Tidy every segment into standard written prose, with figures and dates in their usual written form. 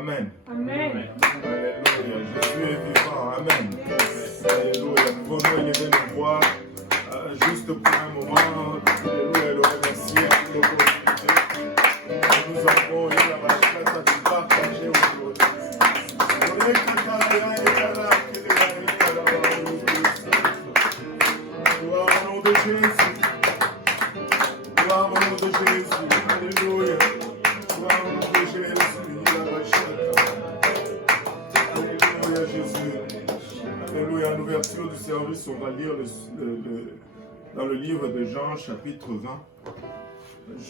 Amen. Amen. Alléluia. Jésus est vivant. Amen. Alléluia. Nous pouvons élever nos voix juste pour un moment. Alléluia. Le remercier pour l'opportunité. Nous avons eu la chance de partager aujourd'hui. Gloire au nom de Jésus. Gloire au nom de Jésus. Alléluia. Gloire au nom de Jésus. Alléluia Jésus. Alléluia. À l'ouverture du service, on va lire dans le livre de Jean, chapitre 20.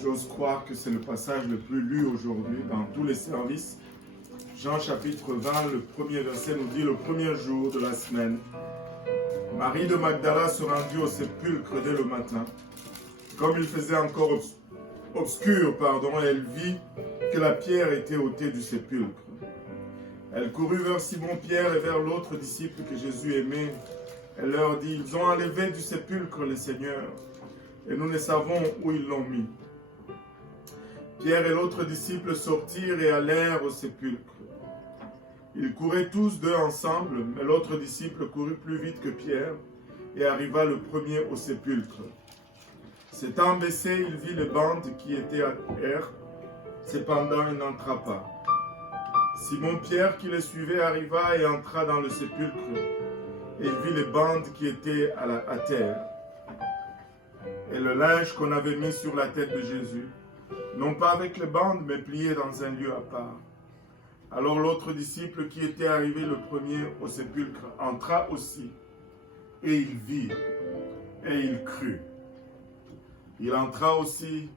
J'ose croire que c'est le passage le plus lu aujourd'hui dans tous les services. Jean, chapitre 20, le premier verset nous dit: le premier jour de la semaine, Marie de Magdala se rendit au sépulcre dès le matin. Comme il faisait encore obscur, elle vit que la pierre était ôtée du sépulcre. Elle courut vers Simon-Pierre et vers l'autre disciple que Jésus aimait. Elle leur dit: ils ont enlevé du sépulcre le Seigneur, et nous ne savons où ils l'ont mis. Pierre et l'autre disciple sortirent et allèrent au sépulcre. Ils couraient tous deux ensemble, mais l'autre disciple courut plus vite que Pierre et arriva le premier au sépulcre. S'étant baissé, il vit les bandes qui étaient à terre. Cependant, il n'entra pas. Simon-Pierre, qui les suivait, arriva et entra dans le sépulcre. Et il vit les bandes qui étaient à terre. Et le linge qu'on avait mis sur la tête de Jésus, non pas avec les bandes, mais plié dans un lieu à part. Alors l'autre disciple qui était arrivé le premier au sépulcre entra aussi, et il vit, et il crut. Il entra aussi,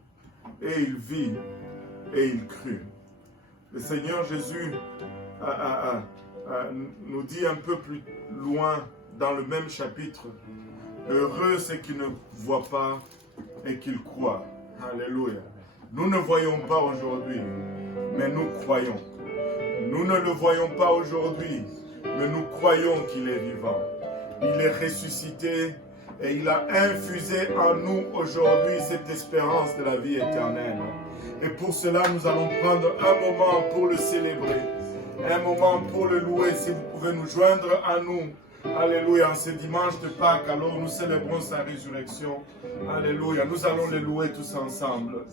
et il vit, et il crut. Le Seigneur Jésus nous dit un peu plus loin dans le même chapitre: heureux ceux qui ne voient pas et qui croient. Alléluia. Nous ne voyons pas aujourd'hui, mais nous croyons. Nous ne le voyons pas aujourd'hui, mais nous croyons qu'il est vivant. Il est ressuscité et il a infusé en nous aujourd'hui cette espérance de la vie éternelle. Et pour cela, nous allons prendre un moment pour le célébrer, un moment pour le louer. Si vous pouvez nous joindre à nous, alléluia, en ce dimanche de Pâques, alors nous célébrons sa résurrection. Alléluia, nous allons le louer tous ensemble.